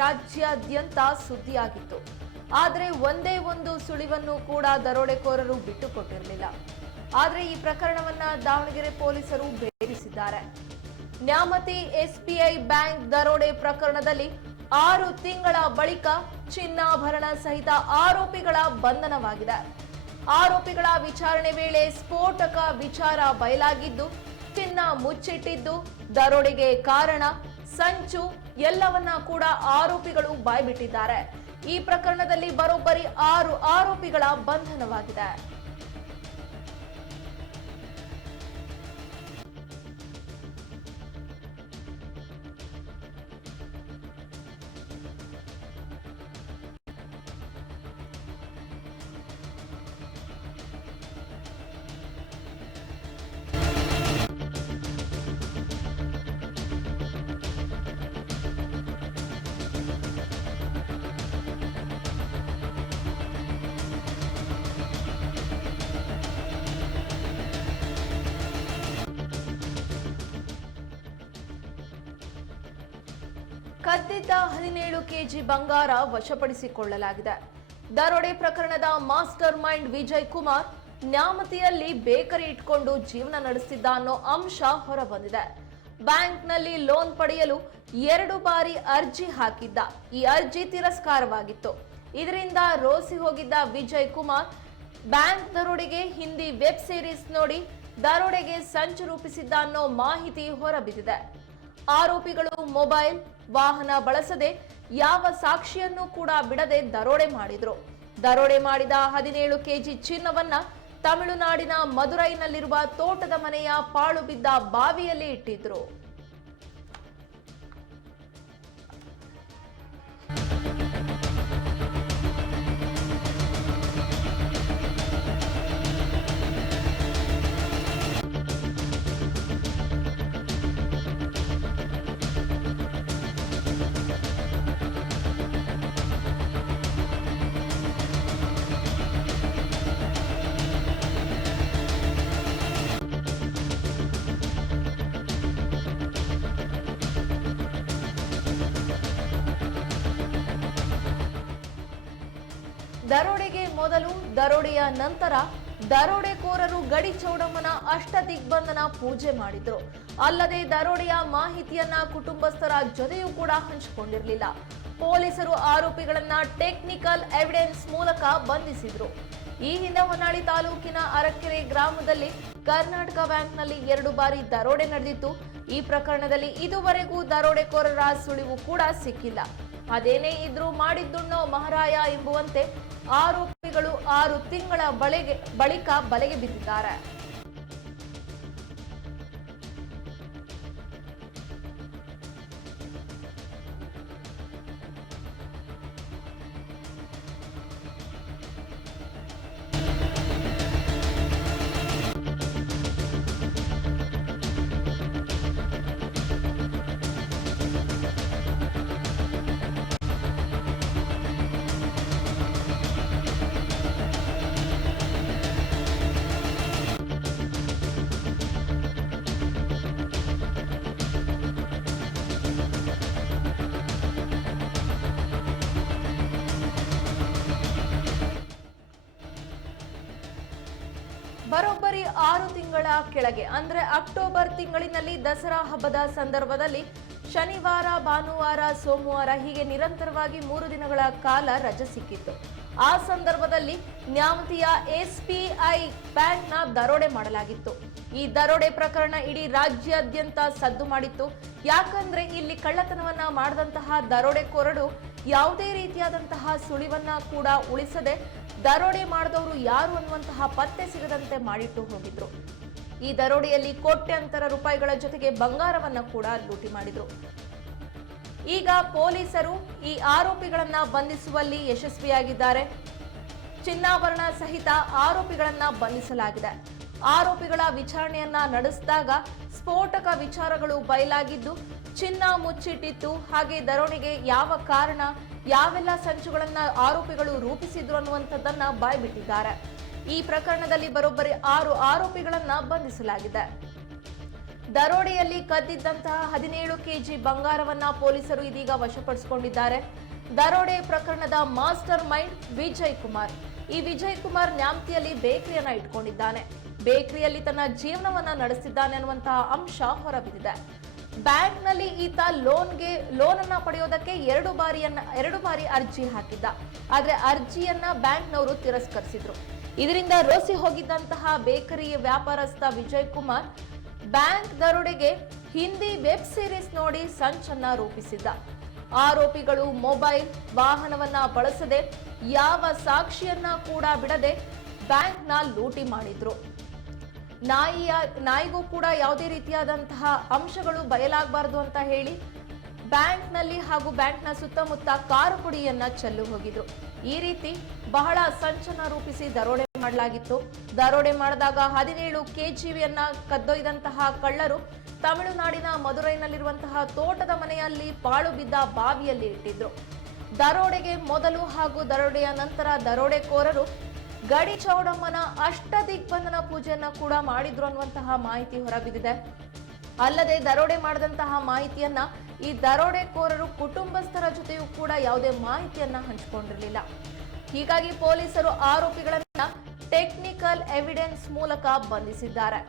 ರಾಜ್ಯಾದ್ಯಂತ ಸುದ್ದಿಯಾಗಿತ್ತು. ಆದರೆ ಒಂದೇ ಒಂದು ಸುಳಿವನ್ನು ಕೂಡ ದರೋಡೆಕೋರರು ಬಿಟ್ಟುಕೊಟ್ಟಿರಲಿಲ್ಲ. ಆದರೆ ಈ ಪ್ರಕರಣವನ್ನ ದಾವಣಗೆರೆ ಪೊಲೀಸರು ಭೇದಿಸಿದ್ದಾರೆ. ನ್ಯಾಮತಿ ಎಸ್ಬಿಐ ಬ್ಯಾಂಕ್ ದರೋಡೆ ಪ್ರಕರಣದಲ್ಲಿ ಆರು ತಿಂಗಳ ಬಳಿಕ ಚಿನ್ನಾಭರಣ ಸಹಿತ ಆರೋಪಿಗಳ ಬಂಧನವಾಗಿದೆ. ಆರೋಪಿಗಳ ವಿಚಾರಣೆ ವೇಳೆ ಸ್ಫೋಟಕ ವಿಚಾರ ಬಯಲಾಗಿದ್ದು, ಚಿನ್ನ ಮುಚ್ಚಿಟ್ಟಿದ್ದು ದರೋಡೆಗೆ ಕಾರಣ ಸಂಚು ಎಲ್ಲವನ್ನ ಕೂಡ ಆರೋಪಿಗಳು ಬಾಯ್ಬಿಟ್ಟಿದ್ದಾರೆ. ಈ ಪ್ರಕರಣದಲ್ಲಿ ಬರೋಬ್ಬರಿ ಆರು ಆರೋಪಿಗಳ ಬಂಧನವಾಗಿದೆ. ಕದ್ದಿದ್ದ ಹದಿನೇಳು ಕೆಜಿ ಬಂಗಾರ ವಶಪಡಿಸಿಕೊಳ್ಳಲಾಗಿದೆ. ದರೋಡೆ ಪ್ರಕರಣದ ಮಾಸ್ಟರ್ ಮೈಂಡ್ ವಿಜಯ್ ಕುಮಾರ್ ನ್ಯಾಮತಿಯಲ್ಲಿ ಬೇಕರಿ ಇಟ್ಕೊಂಡು ಜೀವನ ನಡೆಸಿದ್ದ ಅನ್ನೋ ಅಂಶ ಹೊರಬಂದಿದೆ. ಬ್ಯಾಂಕ್ನಲ್ಲಿ ಲೋನ್ ಪಡೆಯಲು ಎರಡು ಬಾರಿ ಅರ್ಜಿ ಹಾಕಿದ್ದ. ಈ ಅರ್ಜಿ ತಿರಸ್ಕಾರವಾಗಿತ್ತು. ಇದರಿಂದ ರೋಸಿ ಹೋಗಿದ್ದ ವಿಜಯ್ ಕುಮಾರ್, ಬ್ಯಾಂಕ್ ದರೋಡೆಗೆ ಹಿಂದಿ ವೆಬ್ ಸೀರೀಸ್ ನೋಡಿ ದರೋಡೆಗೆ ಸಂಚು ರೂಪಿಸಿದ್ದ ಅನ್ನೋ ಮಾಹಿತಿ ಹೊರಬಿದ್ದಿದೆ. ಆರೋಪಿಗಳು ಮೊಬೈಲ್ ವಾಹನ ಬಳಸದೆ ಯಾವ ಸಾಕ್ಷಿಯನ್ನು ಕೂಡ ಬಿಡದೆ ದರೋಡೆ ಮಾಡಿದ್ರು. ದರೋಡೆ ಮಾಡಿದ ಹದಿನೇಳು ಕೆಜಿ ಚಿನ್ನವನ್ನ ತಮಿಳುನಾಡಿನ ಮದುರೈನಲ್ಲಿರುವ ತೋಟದ ಮನೆಯ ಪಾಳು ಬಿದ್ದ ಬಾವಿಯಲ್ಲಿ ಇಟ್ಟಿದ್ರು. ದರೋಡೆಗೆ ಮೊದಲು ದರೋಡೆಯ ನಂತರ ದರೋಡೆಕೋರರು ಗಡಿ ಚೌಡಮ್ಮನ ಅಷ್ಟ ದಿಗ್ಬಂಧನ ಪೂಜೆ ಮಾಡಿದ್ರು. ಅಲ್ಲದೆ ದರೋಡೆಯ ಮಾಹಿತಿಯನ್ನ ಕುಟುಂಬಸ್ಥರ ಜೊತೆಯೂ ಕೂಡ ಹಂಚಿಕೊಂಡಿರಲಿಲ್ಲ. ಪೊಲೀಸರು ಆರೋಪಿಗಳನ್ನ ಟೆಕ್ನಿಕಲ್ ಎವಿಡೆನ್ಸ್ ಮೂಲಕ ಬಂಧಿಸಿದ್ರು. ಈ ಹಿಂದೆ ಹೊನ್ನಾಳಿ ತಾಲೂಕಿನ ಅರಕೆರೆ ಗ್ರಾಮದಲ್ಲಿ ಕರ್ನಾಟಕ ಬ್ಯಾಂಕ್ನಲ್ಲಿ ಎರಡು ಬಾರಿ ದರೋಡೆ ನಡೆದಿತ್ತು. ಈ ಪ್ರಕರಣದಲ್ಲಿ ಇದುವರೆಗೂ ದರೋಡೆಕೋರರ ಸುಳಿವು ಕೂಡ ಸಿಕ್ಕಿಲ್ಲ. ಅದೇನೇ ಇದ್ರೂ ಮಾಡಿದ್ದುಣ್ಣೋ ಮಹಾರಾಯ ಎಂಬುವಂತೆ ಆರೋಪಿಗಳು ಆರು ತಿಂಗಳ ಬಳೆಗೆ ಬಳಿಕ ಬಲೆಗೆ ಬಿದ್ದಿದ್ದಾರೆ. ಬರೋಬ್ಬರಿ ಆರು ತಿಂಗಳ ಕೆಳಗೆ, ಅಂದ್ರೆ ಅಕ್ಟೋಬರ್ ತಿಂಗಳಿನಲ್ಲಿ ದಸರಾ ಹಬ್ಬದ ಸಂದರ್ಭದಲ್ಲಿ ಶನಿವಾರ, ಭಾನುವಾರ, ಸೋಮವಾರ ಹೀಗೆ ನಿರಂತರವಾಗಿ ಮೂರು ದಿನಗಳ ಕಾಲ ರಜೆ ಸಿಕ್ಕಿತ್ತು. ಆ ಸಂದರ್ಭದಲ್ಲಿ ನ್ಯಾಮತಿಯ ಬ್ಯಾಂಕ್ ಬ್ಯಾಂಕ್ನ ದರೋಡೆ ಮಾಡಲಾಗಿತ್ತು. ಈ ದರೋಡೆ ಪ್ರಕರಣ ಇಡೀ ರಾಜ್ಯಾದ್ಯಂತ ಸದ್ದು ಮಾಡಿತ್ತು. ಯಾಕಂದ್ರೆ ಇಲ್ಲಿ ಕಳ್ಳತನವನ್ನ ಮಾಡದಂತಹ ದರೋಡೆಕೋರರು ಯಾವುದೇ ರೀತಿಯಾದಂತಹ ಸುಳಿವನ್ನ ಕೂಡ ಉಳಿಸದೆ ದರೋಡೆ ಮಾಡಿದವರು ಯಾರು ಅನ್ನುವಂತಹ ಪತ್ತೆ ಸಿಗದಂತೆ ಮಾಡಿಟ್ಟು ಹೋಗಿದ್ರು. ಈ ದರೋಡೆಯಲ್ಲಿ ಕೋಟ್ಯಂತರ ರೂಪಾಯಿಗಳ ಜೊತೆಗೆ ಬಂಗಾರವನ್ನ ಕೂಡ ಲೂಟಿ ಮಾಡಿದ್ರು. ಈಗ ಪೊಲೀಸರು ಈ ಆರೋಪಿಗಳನ್ನ ಬಂಧಿಸುವಲ್ಲಿ ಯಶಸ್ವಿಯಾಗಿದ್ದಾರೆ. ಚಿನ್ನಾಭರಣ ಸಹಿತ ಆರೋಪಿಗಳನ್ನ ಬಂಧಿಸಲಾಗಿದೆ. ಆರೋಪಿಗಳ ವಿಚಾರಣೆಯನ್ನ ನಡೆಸಿದಾಗ ಸ್ಫೋಟಕ ವಿಚಾರಗಳು ಬಯಲಾಗಿದ್ದು, ಚಿನ್ನ ಮುಚ್ಚಿಟ್ಟಿತ್ತು. ಹಾಗೆ ದರೋಡೆಗೆ ಯಾವ ಕಾರಣ, ಯಾವೆಲ್ಲ ಸಂಚುಗಳನ್ನ ಆರೋಪಿಗಳು ರೂಪಿಸಿದ್ರು ಅನ್ನುವಂಥದ್ದನ್ನ ಬಾಯ್ಬಿಟ್ಟಿದ್ದಾರೆ. ಈ ಪ್ರಕರಣದಲ್ಲಿ ಬರೋಬ್ಬರಿ ಆರು ಆರೋಪಿಗಳನ್ನ ಬಂಧಿಸಲಾಗಿದೆ. ದರೋಡೆಯಲ್ಲಿ ಕದ್ದಿದ್ದಂತಹ ಹದಿನೇಳು ಕೆಜಿ ಬಂಗಾರವನ್ನ ಪೊಲೀಸರು ಇದೀಗ ವಶಪಡಿಸಿಕೊಂಡಿದ್ದಾರೆ. ದರೋಡೆ ಪ್ರಕರಣದ ಮಾಸ್ಟರ್ ಮೈಂಡ್ ವಿಜಯ್ ಕುಮಾರ್. ಈ ವಿಜಯ್ ಕುಮಾರ್ ನ್ಯಾಮ್ತಿಯಲ್ಲಿ ಬೇಕರಿಯನ್ನ ಇಟ್ಕೊಂಡಿದ್ದಾನೆ. ಬೇಕರಿಯಲ್ಲಿ ತನ್ನ ಜೀವನವನ್ನ ನಡೆಸಿದ್ದಾನೆ ಅನ್ನುವಂತಹ ಅಂಶ ಹೊರಬಿದ್ದಿದೆ. ಬ್ಯಾಂಕ್ನಲ್ಲಿ ಈತ ಲೋನ್ಗೆ ಲೋನ್ ಅನ್ನ ಪಡೆಯೋದಕ್ಕೆ ಎರಡು ಬಾರಿಯನ್ನ, ಎರಡು ಬಾರಿ ಅರ್ಜಿ ಹಾಕಿದ್ದ. ಆದ್ರೆ ಅರ್ಜಿಯನ್ನ ಬ್ಯಾಂಕ್ನವರು ತಿರಸ್ಕರಿಸಿದ್ರು. ಇದರಿಂದ ರೋಸಿ ಹೋಗಿದ್ದಂತಹ ಬೇಕರಿ ವ್ಯಾಪಾರಸ್ಥ ವಿಜಯ್ ಕುಮಾರ್ ಬ್ಯಾಂಕ್ ದರೋಡೆಗೆ ಹಿಂದಿ ವೆಬ್ ಸೀರೀಸ್ ನೋಡಿ ಸಂಚನ್ನ ರೂಪಿಸಿದ್ದ. ಆರೋಪಿಗಳು ಮೊಬೈಲ್ ವಾಹನವನ್ನ ಬಳಸದೆ ಯಾವ ಸಾಕ್ಷಿಯನ್ನ ಕೂಡ ಬಿಡದೆ ಬ್ಯಾಂಕ್ನ ಲೂಟಿ ಮಾಡಿದ್ರು. ನಾಯಿಯ ನಾಯಿಗೂ ಕೂಡ ಯಾವುದೇ ರೀತಿಯಾದಂತಹ ಅಂಶಗಳು ಬಯಲಾಗಬಾರದು ಅಂತ ಹೇಳಿ ಬ್ಯಾಂಕ್ನಲ್ಲಿ ಹಾಗೂ ಬ್ಯಾಂಕ್ನ ಸುತ್ತಮುತ್ತ ಕಾರು ಪುಡಿಯನ್ನ ಚೆಲ್ಲು ಹೋಗಿದ್ರು. ಈ ರೀತಿ ಬಹಳ ಸಂಚನ ರೂಪಿಸಿ ದರೋಡೆ ಮಾಡಲಾಗಿತ್ತು. ದರೋಡೆ ಮಾಡಿದಾಗ ಹದಿನೇಳು ಕೆಜಿವಿಯನ್ನ ಕದ್ದೊಯ್ದಂತಹ ಕಳ್ಳರು ತಮಿಳುನಾಡಿನ ಮದುರೈನಲ್ಲಿರುವಂತಹ ತೋಟದ ಮನೆಯಲ್ಲಿ ಪಾಳು ಬಿದ್ದ ಬಾವಿಯಲ್ಲಿ ಇಟ್ಟಿದ್ರು. ದರೋಡೆಗೆ ಮೊದಲು ಹಾಗೂ ದರೋಡೆಯ ನಂತರ ದರೋಡೆಕೋರರು ಗಡಿ ಚೌಡಮ್ಮನ ಅಷ್ಟ ದಿಗ್ಬಂಧನ ಪೂಜೆಯನ್ನ ಕೂಡ ಮಾಡಿದ್ರು ಅನ್ನುವಂತಹ ಮಾಹಿತಿ ಹೊರಬಿದ್ದಿದೆ. ಅಲ್ಲದೆ ದರೋಡೆ ಮಾಡಿದಂತಹ ಮಾಹಿತಿಯನ್ನ ಈ ದರೋಡೆಕೋರರು ಕುಟುಂಬಸ್ಥರ ಜೊತೆಯೂ ಕೂಡ ಯಾವುದೇ ಮಾಹಿತಿಯನ್ನ ಹಂಚಿಕೊಂಡಿರಲಿಲ್ಲ. ಹೀಗಾಗಿ ಪೊಲೀಸರು ಆರೋಪಿಗಳನ್ನ ಟೆಕ್ನಿಕಲ್ ಎವಿಡೆನ್ಸ್ ಮೂಲಕ ಬಂಧಿಸಿದ್ದಾರೆ.